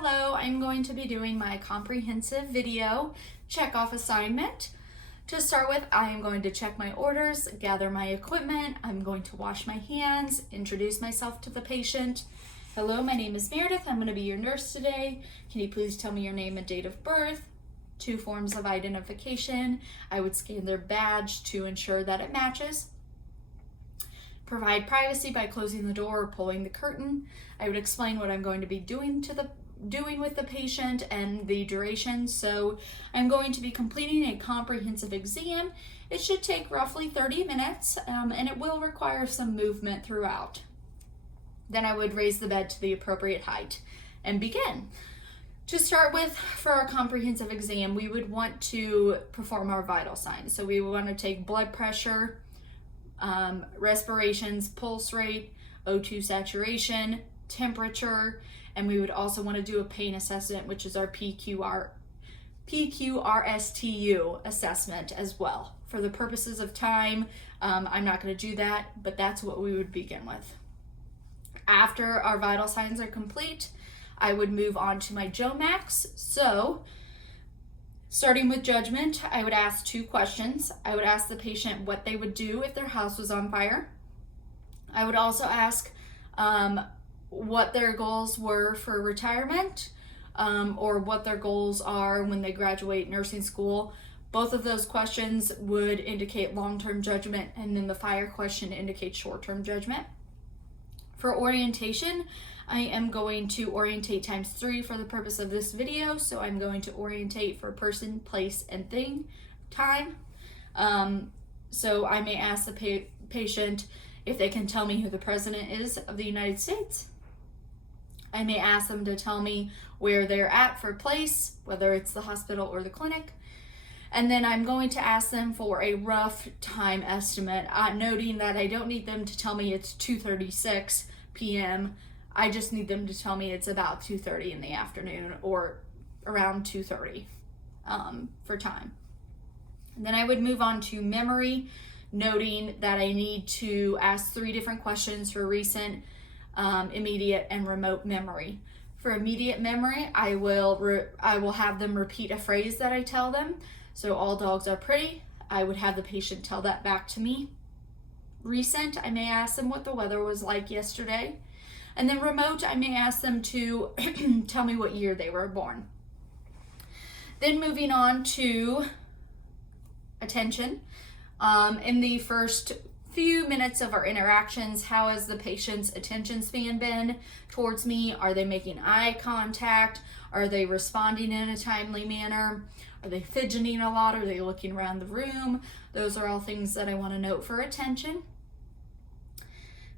Hello, I'm going to be doing my comprehensive video check-off assignment. To start with, I am going to check my orders, gather my equipment, I'm going to wash my hands, introduce myself to the patient. Hello, my name is Meredith, I'm going to be your nurse today. Can you please tell me your name and date of birth? 2 forms of identification. I would scan their badge to ensure that it matches. Provide privacy by closing the door or pulling the curtain. I would explain what I'm going to be doing with the patient and the duration. So I'm going to be completing a comprehensive exam. It should take roughly 30 minutes and it will require some movement throughout. Then I would raise the bed to the appropriate height and begin. To start with, for our comprehensive exam, we would want to perform our vital signs. So we would want to take blood pressure, respirations, pulse rate, O2 saturation, temperature, and we would also want to do a pain assessment, which is our PQRSTU assessment as well. For the purposes of time, I'm not going to do that, but that's what we would begin with. After our vital signs are complete, I would move on to my JOMACs. So, starting with judgment, I would ask 2 questions. I would ask the patient what they would do if their house was on fire. I would also ask what their goals were for retirement or what their goals are when they graduate nursing school. Both of those questions would indicate long-term judgment, and then the fire question indicates short-term judgment. For orientation, I am going to orientate times 3 for the purpose of this video. So I'm going to orientate for person, place, and thing, time. So I may ask the patient if they can tell me who the president is of the United States. I may ask them to tell me where they're at for place, whether it's the hospital or the clinic. And then I'm going to ask them for a rough time estimate, noting that I don't need them to tell me it's 2:36 p.m. I just need them to tell me it's about 2:30 in the afternoon or around 2:30 for time. And then I would move on to memory, noting that I need to ask 3 different questions for recent, immediate, and remote memory. For immediate memory, I will have them repeat a phrase that I tell them. So all dogs are pretty. I would have the patient tell that back to me. Recent, I may ask them what the weather was like yesterday. And then remote, I may ask them to tell me what year they were born. Then moving on to attention. In the first few minutes of our interactions, how has the patient's attention span been towards me? Are they making eye contact? Are they responding in a timely manner? Are they fidgeting a lot? Are they looking around the room? Those are all things that I want to note for attention.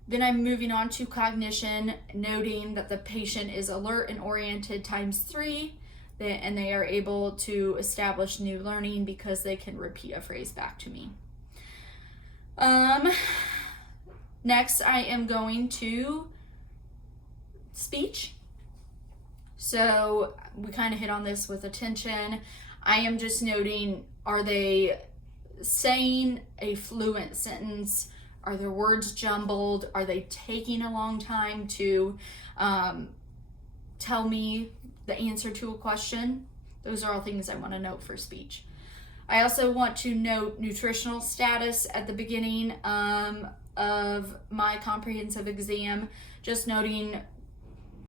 Then I'm moving on to cognition, noting that the patient is alert and oriented times 3, and they are able to establish new learning because they can repeat a phrase back to me. Next, I am going to speech. So we kind of hit on this with attention. I am just noting, are they saying a fluent sentence? Are their words jumbled? Are they taking a long time to tell me the answer to a question? Those are all things I want to note for speech. I also want to note nutritional status at the beginning of my comprehensive exam, just noting